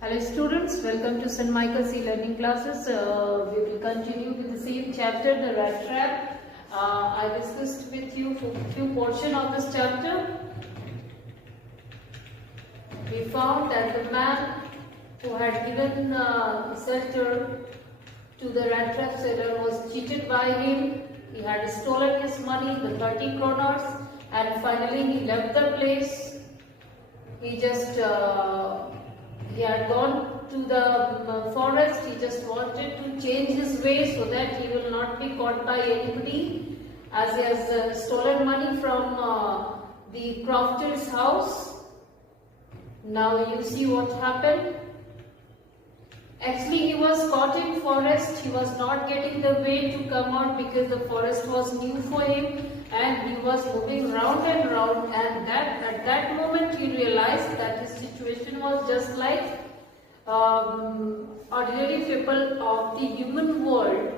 Hello students, welcome to St. Michael's e-learning classes. We will continue with the same chapter, the rat trap. I discussed with you a few portions of this chapter. We found that the man who had given shelter to the rat trap seller was cheated by him. He had stolen his money, the 30 kroners, and finally he left the place. He had gone to the forest. He just wanted to change his way so that he will not be caught by anybody, as he has stolen money from the crofter's house. Now you see what happened. Actually, he was caught in forest. He was not getting the way to come out because the forest was new for him, and he was moving round and round. And at that moment, he realized that his situation was just like ordinary people of the human world,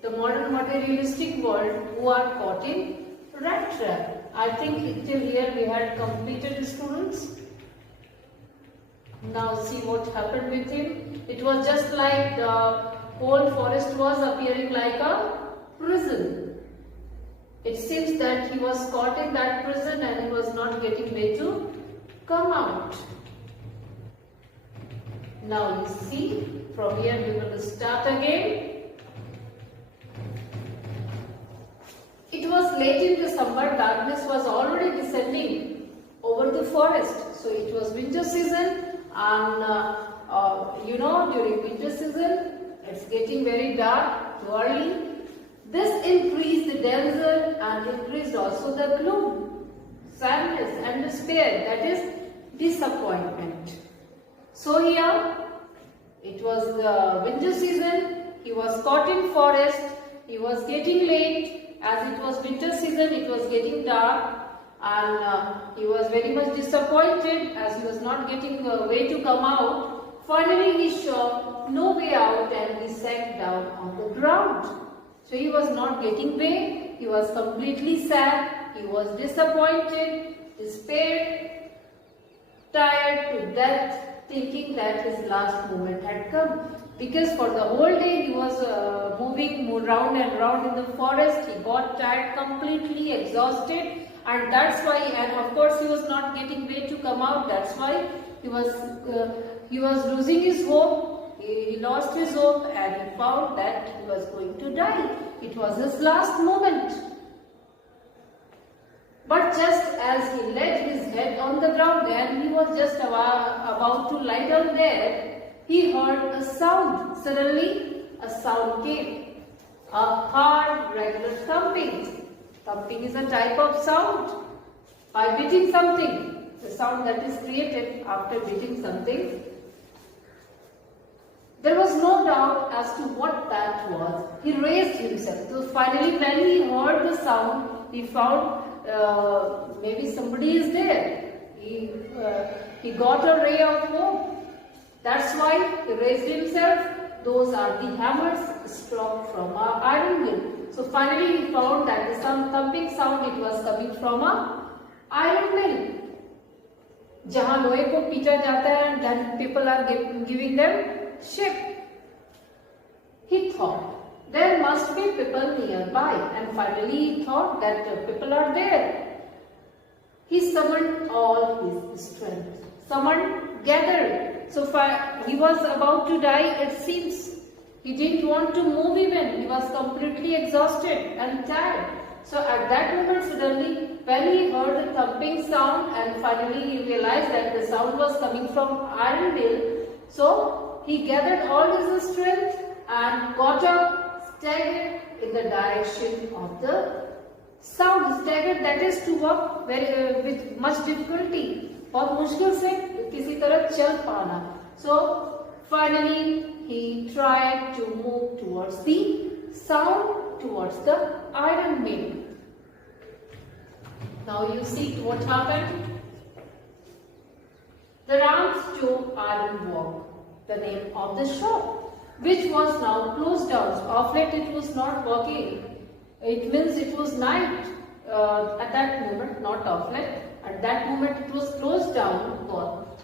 the modern materialistic world, who are caught in rat trap. I think till here we had completed, students. Now see what happened with him. It was just like the whole forest was appearing like a prison. It seems that he was caught in that prison and he was not getting way to come out. Now you see, from here we will start again. It was late in the summer. Darkness was already descending over the forest. So it was winter season. And during winter season, it's getting very dark, too early. This increased the danger and increased also the gloom, sadness and despair, that is disappointment. So here, it was the winter season, he was caught in forest, he was getting late, as it was winter season, it was getting dark. And he was very much disappointed as he was not getting a way to come out. Finally, he saw no way out and he sank down on the ground. So he was not getting way. He was completely sad. He was disappointed, despaired, tired to death, thinking that his last moment had come. Because for the whole day he was moving round and round in the forest. He got tired, completely exhausted. And that's why, and of course he was not getting way to come out. That's why he was losing his hope. He lost his hope and he found that he was going to die. It was his last moment. But just as he laid his head on the ground and he was just about to lie down there, he heard a sound. Suddenly a sound came. A hard, regular thumping. Thumping is a type of sound. By beating something, the sound that is created after beating something. There was no doubt as to what that was. He raised himself. So finally when he heard the sound, he found maybe somebody is there. He got a ray of hope. That's why he raised himself. Those are the hammers struck from an iron mill. So finally he found that the thumping sound, it was coming from a iron mill. जहाँ लोहे को पीटा जाता है and then people are giving them shape. He thought there must be people nearby, and finally he thought that people are there. He summoned all his strength. Summoned, gathered. So he was about to die, it seems. He didn't want to move even. He was completely exhausted and tired. So at that moment suddenly, when he heard the thumping sound and finally he realized that the sound was coming from iron mill, so he gathered all his strength and got up, staggered in the direction of the sound. Staggered, that is to walk with much difficulty. बहुत मुश्किल से किसी तरह चल पाना. So finally he tried to move towards the sound, towards the iron mill. Now you see what happened. The Ram's Joe Iron Walk, the name of the shop, which was now closed down. So of late it was not working. It means it was night at that moment, not of late. At that moment it was closed down.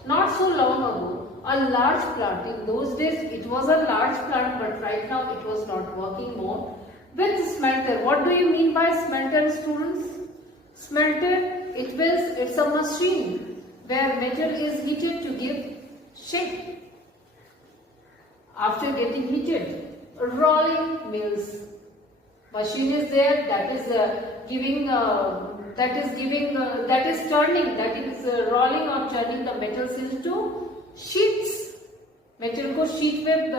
Not so long ago, a large plant. In those days it was a large plant, but right now it was not working more. With smelter, what do you mean by smelter, students? Smelter, it means it's a machine where metal is heated to give shape. After getting heated, rolling mills, machine is there that is turning, that is rolling or turning the metals into sheets. Metal को sheet में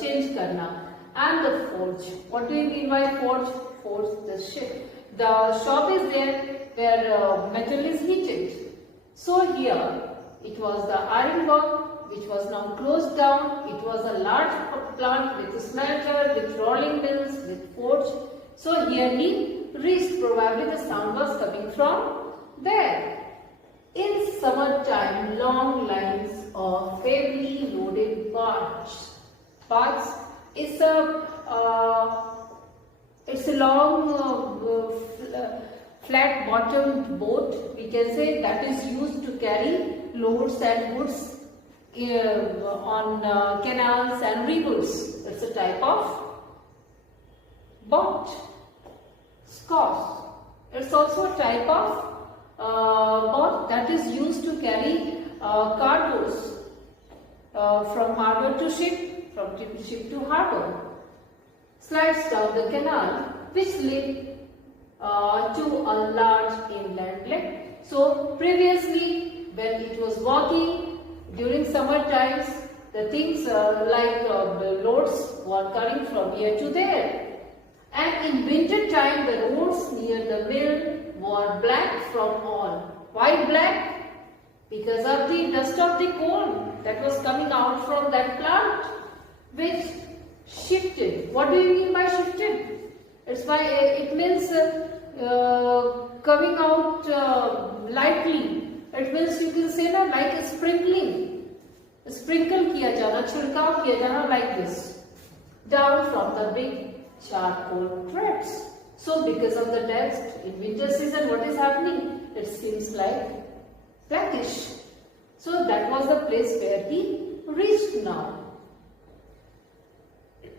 change करना. And the forge. What do you mean by forge? Forge, the ship. The shop is there where metal is heated. So here it was the ironwork which was now closed down. It was a large plant with a smelter, with rolling mills, with forge. So here he reached. Probably the sound was coming from there. In summertime, long lines of heavily loaded barges. It's a long flat-bottomed boat, we can say, that is used to carry loads and goods on canals and rivers. It's a type of boat. Scows. It's also a type of boat that is used to carry cargoes from harbor to ship. From ship to harbor, slides down the canal which led to a large inland lake. So previously, when it was working during summer times, the things like the loads were coming from here to there, and in winter time the roads near the mill were black from all. Why black? Because of the dust of the coal that was coming out from that plant, which shifted. What do you mean by shifted? It means coming out lightly. It means you can say like a sprinkling. Sprinkle kiya jana, chirkav kiya jana like this. Down from the big charcoal threads. So because of the dust, in winter season what is happening? It seems like blackish. So that was the place where he reached now.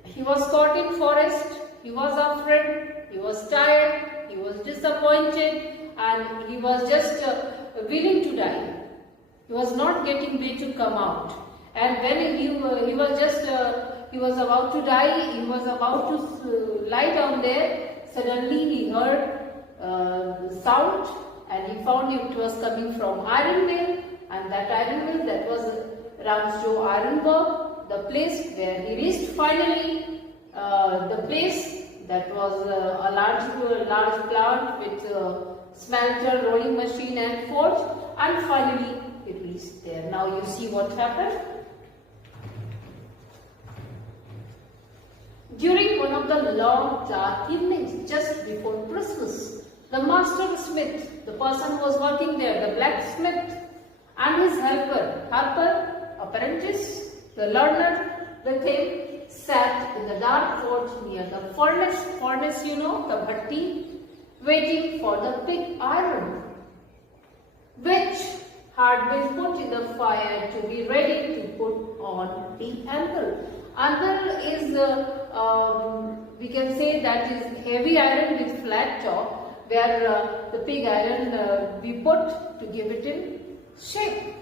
He was caught in forest, he was afraid, he was tired, he was disappointed, and he was just willing to die. He was not getting way to come out. And when he was about to die, he was about to lie down there, suddenly he heard sound, and he found it was coming from iron mill, and that iron mill, that was Ramsjo Iron Work. The place where he reached finally, the place that was a large plant with smelter, rolling machine and forge, and finally it reached there. Now you see what happened. During one of the long dark evenings just before Christmas, the master smith, the person who was working there, the blacksmith, and his helper, apprentice, the learner with him, sat in the dark forge near the furnace, you know, the bhatti, waiting for the pig iron, which had been put in the fire to be ready to put on the anvil. Anvil is, we can say, that is heavy iron with flat top, where the pig iron we put to give it in shape.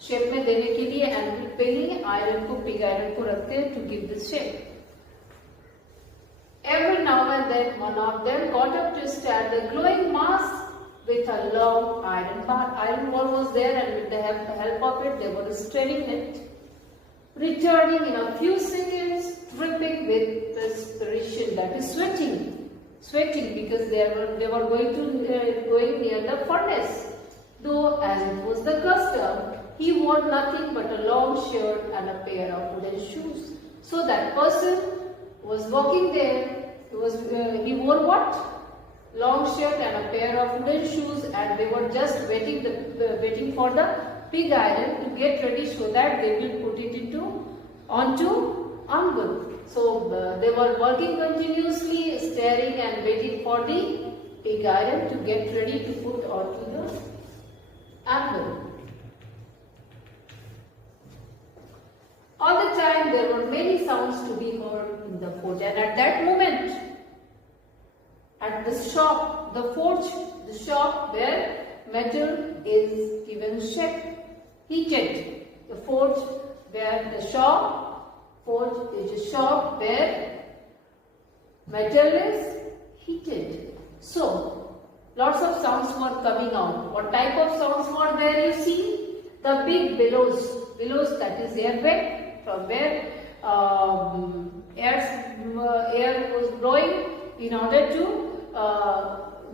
Shape में देने के लिए angle पे ही iron को, pig iron को रखते हैं to give this shape. Every now and then one of them got up to stand the glowing mass with a long iron bar. Iron bar was there, and with the help of it they were straining it, returning in a few seconds, dripping with perspiration, that is sweating because they were going near the furnace. Though as it was the custom, he wore nothing but a long shirt and a pair of wooden shoes. So that person was walking there. He wore what? Long shirt and a pair of wooden shoes, and they were just waiting for the pig iron to get ready so that they will put it onto anvil. So they were working continuously, staring and waiting for the pig iron to get ready to put onto the anvil. time there were many sounds to be heard in the forge, and at that moment, at the shop, the forge, the shop where metal is given shape, heated. The forge where the shop, forge is a shop where metal is heated. So, lots of sounds were coming out. What type of sounds were there you see? The big bellows, that is air bag, from where air was blowing in order to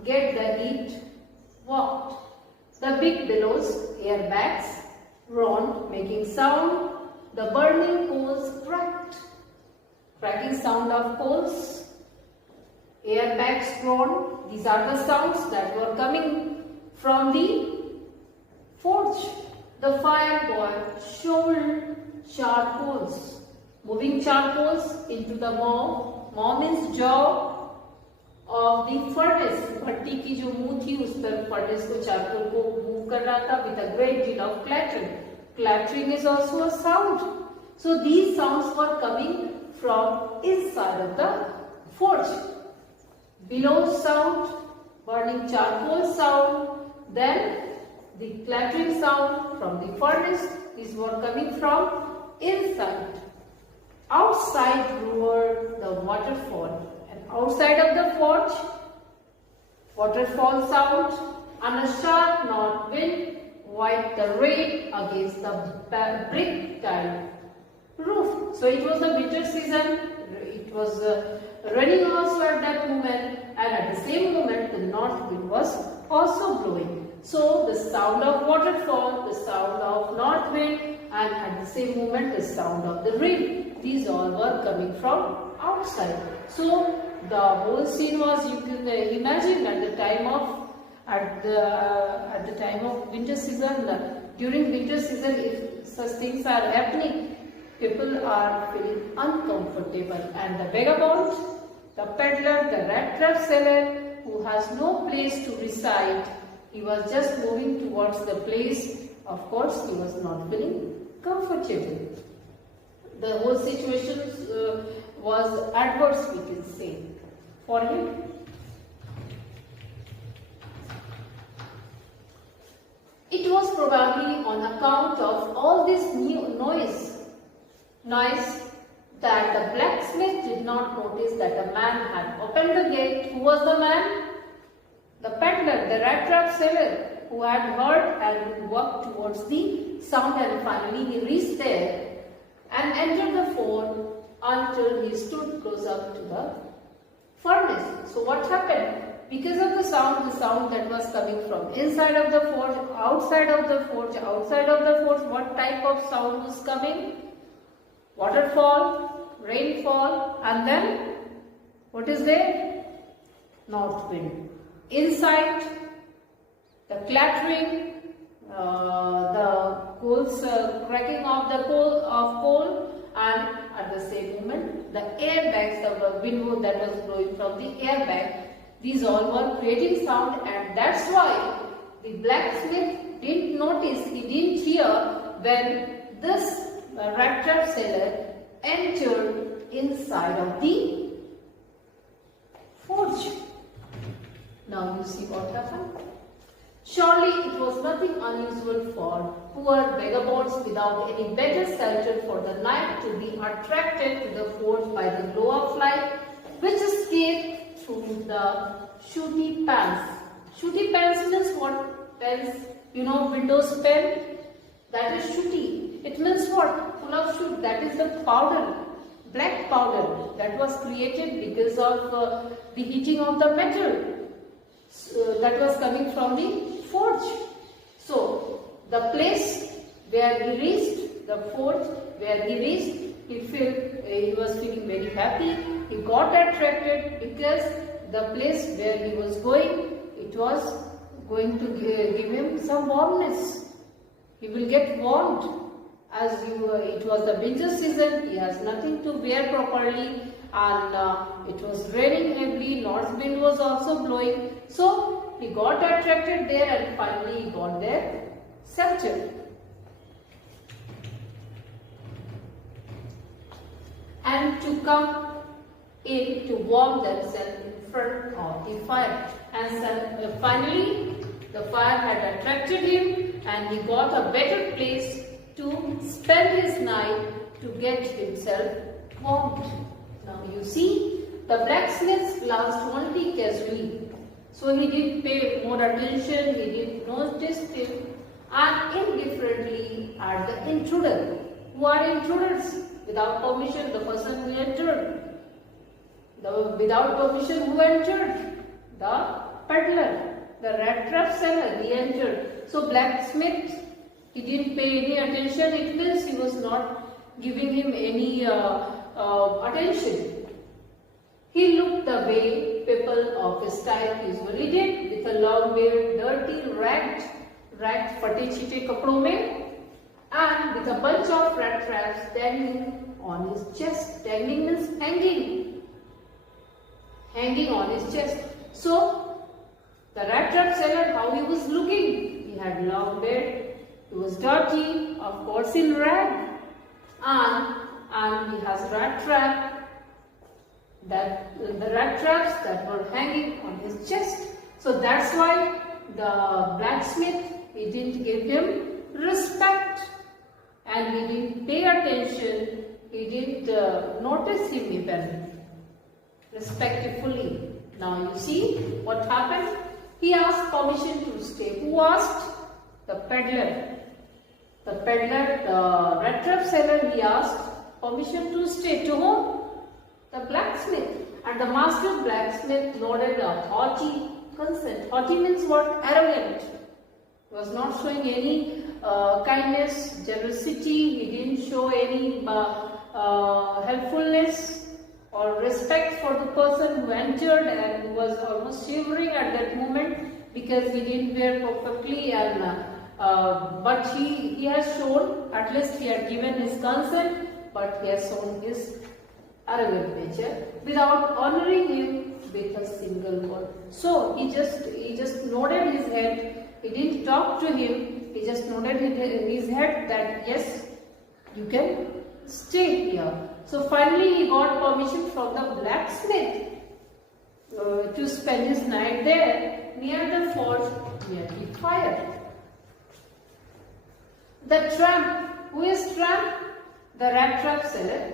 get the heat walked. The big bellows, air bags, roared, making sound. The burning coals cracked, cracking sound of coals. Air bags groaned. These are the sounds that were coming from the forge. The fire boy shoveled charcoals, moving charcoals into the maw. Maw means jaw of the furnace. भट्टी की जो मुंह थी उस पर furnace को charcoal को move कर रहा था with a great deal of clattering. Clattering is also a sound. So these sounds were coming from inside of the forge. Bellows sound, burning charcoal sound, then the clattering sound from the furnace. These were coming from inside. Outside roared the waterfall, and outside of the forge, waterfall sound, and a sharp north wind wiped the rain against the brick tile roof. So it was the winter season. It was raining also at that moment, and at the same moment the north wind was also blowing. So the sound of waterfall, the sound of north wind, and at the same moment the sound of the rain, these all were coming from outside. So the whole scene was, you can imagine, at the time of winter season. During winter season, if such things are happening, people are feeling uncomfortable, and the vagabond, the peddler, the rat trap seller, who has no place to reside, he was just moving towards the place. Of course, he was not feeling comfortable. The whole situation was adverse, we can say, for him. It was probably on account of all this new noise that the blacksmith did not notice that a man had opened the gate. Who was the man? The peddler, the rat trap seller, who had heard and walked towards the sound, and finally he reached there and entered the forge until he stood close up to the furnace. So what happened? Because of the sound that was coming from inside of the forge, outside of the forge, what type of sound was coming? Waterfall, rainfall, and then what is there? North wind. Inside, the clattering, the coals, cracking of the coal, and at the same moment, the air bags, the wind that was blowing from the air bag, these all were creating sound, and that's why the blacksmith didn't notice, he didn't hear when this rat trap seller entered inside of the forge. Now you see what happened. Surely it was nothing unusual for poor vagabonds without any better shelter for the night to be attracted to the forge by the glow of light which escaped through the shooty pans. Shooty pans means what? Pans, you know, Windows pen, that is shooty. It means what? Full of soot. That is the powder, black powder that was created because of the heating of the metal that was coming from the forge. So the place where he reached, the forge where he reached, he was feeling very happy. He got attracted because the place where he was going, it was going to give him some warmness. He will get warmed. As it was the winter season, he has nothing to wear properly, and it was raining heavily, north wind was also blowing. So he got attracted there, and finally he got there shelter. to come in to warm themselves in front of the fire. And finally, the fire had attracted him and he got a better place to spend his night to get himself warmed. Now you see, the blacksmith glanced only casually. So he didn't pay more attention, he didn't notice him, and indifferently at the intruder. Who are intruders? Without permission, the person who entered. Without permission, who entered? The peddler, the rat trap seller, he entered. So blacksmith, he didn't pay any attention. It means he was not giving him any attention. He looked the way people of his type usually did, with a long beard, dirty, ragged, फटे-चिटे कपड़ों में, and with a bunch of rat traps dangling on his chest. Dangling means hanging on his chest. So the rat trap seller, how he was looking? He had long beard, he was dirty, of course in rag, and he has rat trap. The rat traps that were hanging on his chest. So that's why the blacksmith, he didn't give him respect and he didn't pay attention, he didn't notice him even respectfully. Now you see what happened? He asked permission to stay. Who asked? The peddler. The peddler, the rat trap seller, he asked permission to stay. To whom? The blacksmith. And the master blacksmith nodded a haughty consent. Haughty means what? Arrogant. He was not showing any kindness, generosity. He didn't show any helpfulness or respect for the person who entered and who was almost shivering at that moment because he didn't wear perfectly. And but he has shown, at least he had given his consent, but he has shown his arrogant nature without honoring him with a single word. So he just nodded his head. He didn't talk to him. He just nodded his head that yes, you can stay here. So finally he got permission from the blacksmith to spend his night there near the forge, near the fire. The tramp, who is tramp? The rat trap seller,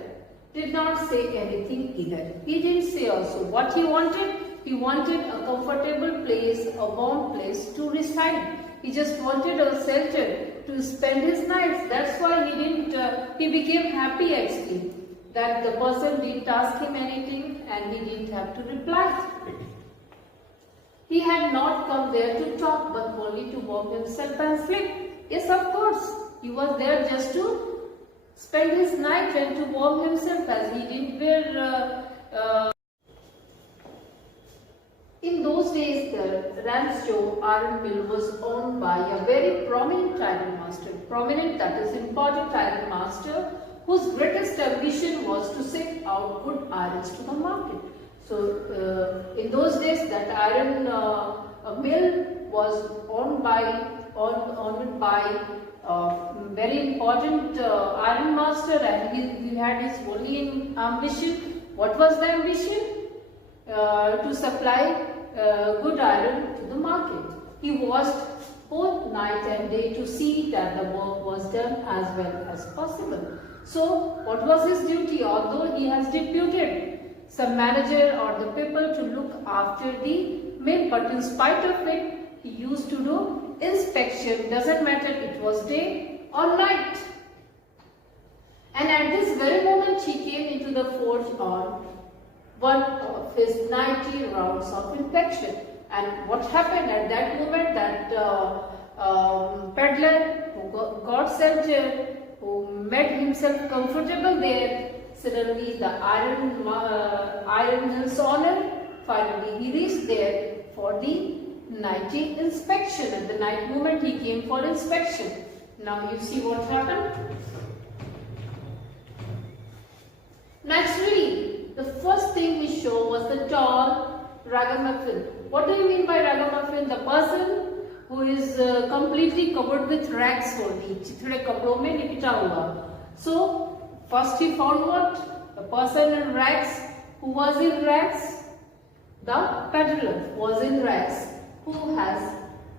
did not say anything either. He didn't say also what he wanted. He wanted a comfortable place, a warm place to reside. He just wanted a shelter to spend his nights. That's why he didn't, he became happy actually that the person didn't ask him anything and he didn't have to reply. He had not come there to talk but only to warm himself and sleep. Yes, of course, he was there just to spend his night and to warm himself as he didn't wear. In those days, the Ramsjo iron mill was owned by a very prominent iron master. Prominent, that is important iron master, whose greatest ambition was to set out good irons to the market. So, in those days, that iron mill was owned by very important iron master, and he had his only ambition. What was the ambition? To supply good iron to the market. He watched both night and day to see that the work was done as well as possible. So what was his duty? Although he has deputed some manager or the people to look after the mill, but in spite of it, he used to do inspection. Doesn't matter it was day or night. And at this very moment he came into the forge on one of his 90 rounds of inspection. And what happened at that moment? That peddler who got shelter, who made himself comfortable there, suddenly the iron mill's owner, finally he reached there for the nighty inspection. At the night moment he came for inspection. Now you see what happened. Naturally, the first thing he showed was the tall ragamuffin. What do you mean by ragamuffin? The person who is completely covered with rags only. चिथड़े कपड़ों में लिपटा हुआ. So first he found what? the person in rags. Who was in rags? The peddler was in rags, who has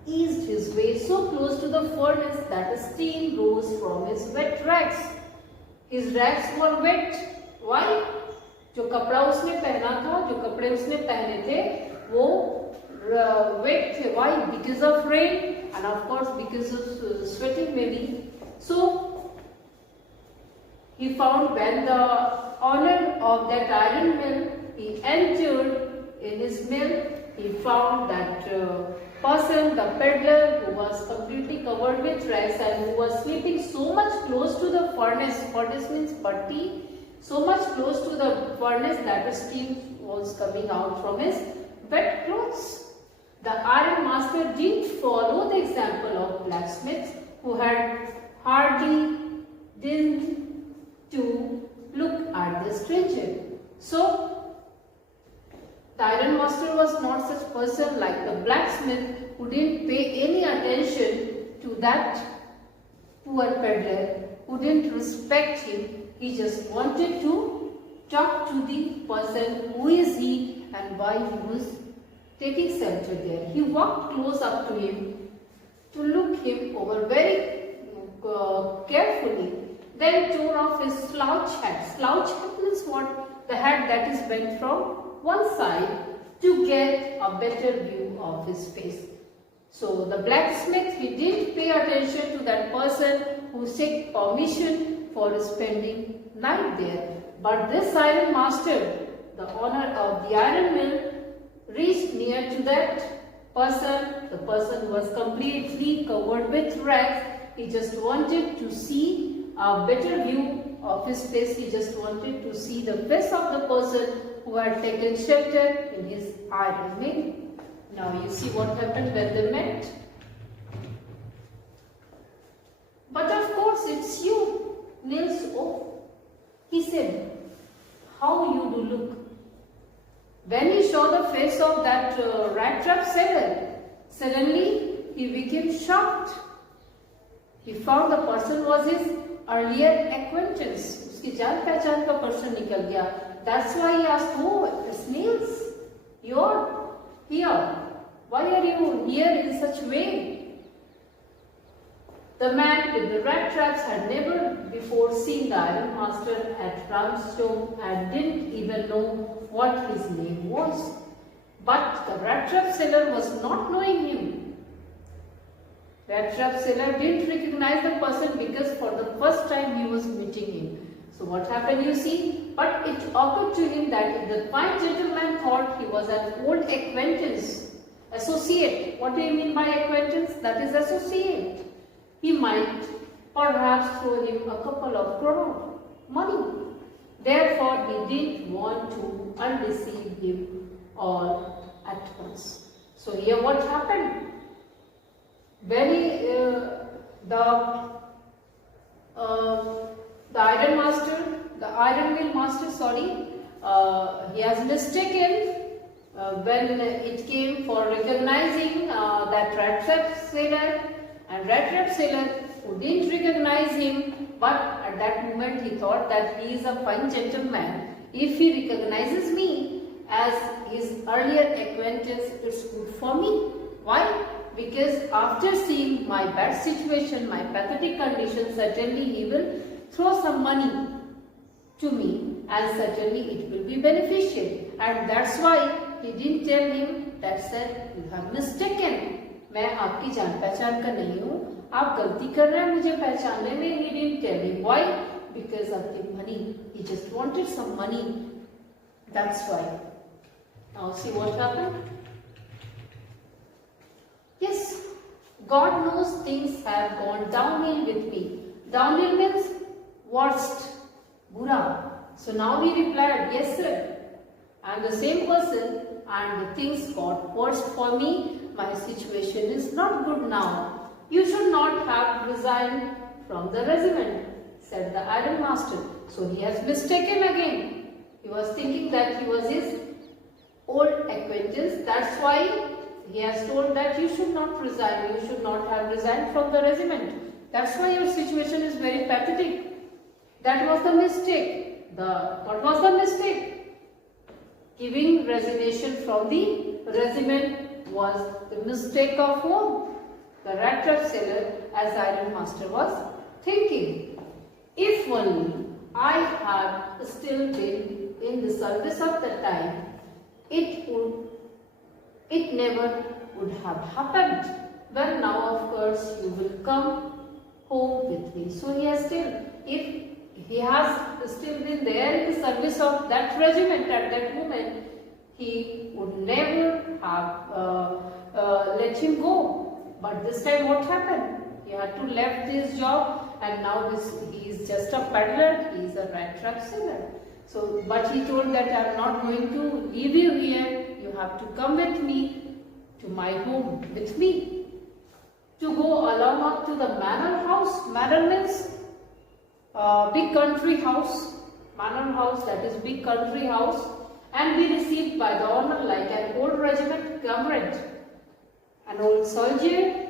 eased his way so close to the furnace that a steam rose from his wet rags. His rags were wet. Why? जो कपड़ा उसने पहना था, जो कपड़े उसने पहने थे, वो wet थे. Why? Because of rain and of course because of sweating maybe. So he found when the owner of that iron mill, he entered in his mill, he found that person, the peddler, who was completely covered with rags and who was sleeping so much close to the furnace. Furnace means bhatti. So much close to the furnace that the steam was coming out from his wet clothes. The iron master didn't follow the example of blacksmith, who had hardly didn't to look at the stranger. So the iron master was not such person like the blacksmith, who didn't pay any attention to that poor peddler, who didn't respect him. He just wanted to talk to the person, who is he and why he was taking shelter there. He walked close up to him to look him over very carefully. Then tore off his slouch hat. Slouch hat means what? The hat that is bent from one side to get a better view of his face. So the blacksmith, he didn't pay attention to that person who sought permission for spending night there. But this iron master, the owner of the iron mill, reached near to that person. The person was completely covered with rags. He just wanted to see a better view of his face. He just wanted to see the face of the person who had taken shelter in his iron mill. Now you see what happened when they met. But of course it's you, Niels. Oh, he said, how you do look. When he saw the face of that rat trap seller, suddenly he became shocked. He found the person was his earlier acquaintance. उसकी जान पहचान का person निकल गया. That's why he asked, oh, it's Niels. You're here. Why are you here in such way? The man with the rat traps had never before seen the iron master at Ramstone and didn't even know what his name was. But the rat trap seller was not knowing him. Rat trap seller didn't recognize the person because for the first time he was meeting him. So what happened, you see? But it occurred to him that the fine gentleman thought he was an old acquaintance, associate. What do you mean by acquaintance? That is associate. He might perhaps throw him a couple of crore money. Therefore, he didn't want to undeceive him all at once. So here what happened? When the iron mill master, he has mistaken when it came for recognizing that rat trap seller, and rat trap seller who didn't recognize him, but at that moment he thought that he is a fine gentleman. If he recognizes me as his earlier acquaintance, it's good for me. Why? Because after seeing my bad situation, my pathetic condition, certainly he will throw some money to me and certainly it will be beneficial. And that's why he didn't tell him that, sir, you have mistaken. मैं आपकी जान पहचान का नहीं हूँ, आप गलती कर रहे हैं मुझे पहचानने में. He didn't tell him. Why? Because of the money. He just wanted some money. That's why. Now see what happened? Yes, God knows things have gone downhill with me. Downhill means worst, bura. So now he replied, yes sir, I am the same person and the things got worse for me. My situation is not good now. You should not have resigned from the regiment, said the iron master. So he has mistaken again. He was thinking that he was his old acquaintance. That's why he has told that you should not resign. You should not have resigned from the regiment. That's why your situation is very pathetic. That was the mistake. What was the mistake? Giving resignation from the regiment was the mistake of whom? The rat trap seller, as Ironmaster was thinking. If only I had still been in the service of the time, it never would have happened. Well, now of course you will come home with me. So he has still, if he has still been there in the service of that regiment at that moment, he would never have let him go. But this time what happened? He had to left his job, and now he is just a peddler, he is a rat trap seller. So, but he told that I am not going to leave you here, you have to come with me to my home with me. To go along up to the manor house. Manor means big country house. Manor house, that is big country house, and be received by the owner like an old regiment comrade. An old soldier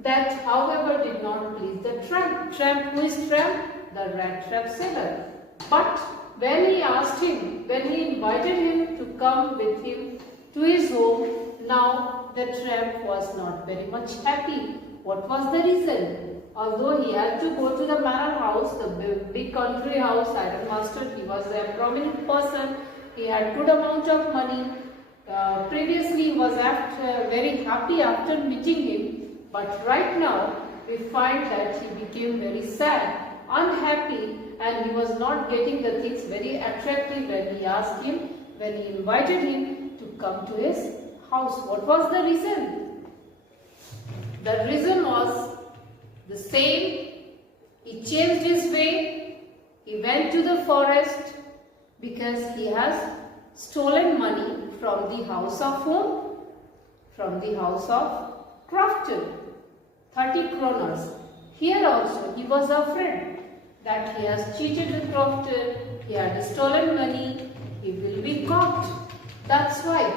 that however did not please the tramp. Tramp, who is tramp? The rat trap seller. But when he asked him, when he invited him to come with him to his home, now the tramp was not very much happy. What was the reason? Although he had to go to the manor house, the big country house, Ironmaster, he was a prominent person, he had good amount of money. Previously he was very happy after meeting him, but right now we find that he became very sad, unhappy, and he was not getting the things very attractive when he asked him, when he invited him to come to his house. What was the reason? The reason was the same. He changed his way, he went to the forest because he has stolen money from the house of whom? From the house of Crofton. 30 kroners. Here also he was afraid that he has cheated the Crofton, he had stolen money, he will be caught. That's why.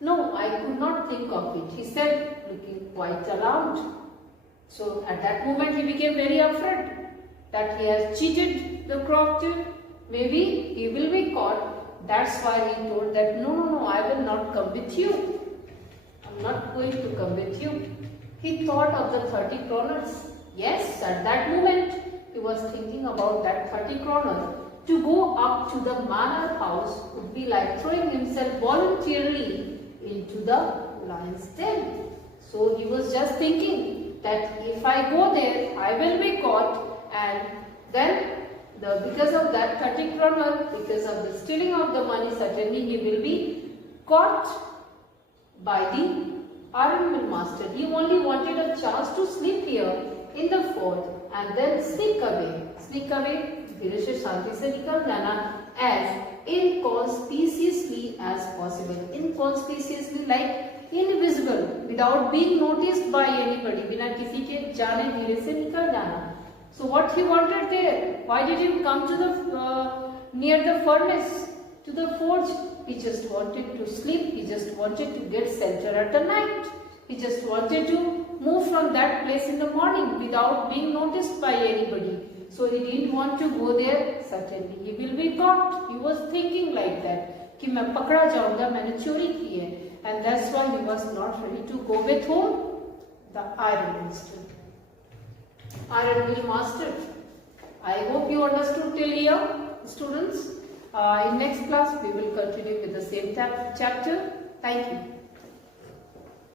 No, I could not think of it, he said, looking quite alarmed. So at that moment he became very afraid that he has cheated the Crofton, maybe he will be caught. That's why he told that, no, I will not come with you. I'm not going to come with you. He thought of the 30 kroners. Yes, at that moment he was thinking about that 30 kroners. To go up to the manor house would be like throwing himself voluntarily into the lion's den. So he was just thinking that if I go there, I will be caught, and then because of that 30 kroner, because of the stealing of the money, certainly he will be caught by the Ironmaster. He only wanted a chance to sleep here in the fort and then sneak away. Sneak away, धीरे से शांति से निकल जाना, as inconspicuously as possible. Inconspicuously, like invisible, without being noticed by anybody. बिना किसी के जाने धीरे से निकल जाना. So what he wanted there? Why did he come to the near the furnace, to the forge? He just wanted to sleep. He just wanted to get shelter at the night. He just wanted to move from that place in the morning without being noticed by anybody. So he didn't want to go there. Certainly he will be caught. He was thinking like that, कि मैं पकड़ा जाऊंगा, मैंने चोरी की है, and that's why he was not ready to go with whom? The Ironmaster. Ironmaster. I hope you understood till here, students. In next class we will continue with the same chapter. Thank you.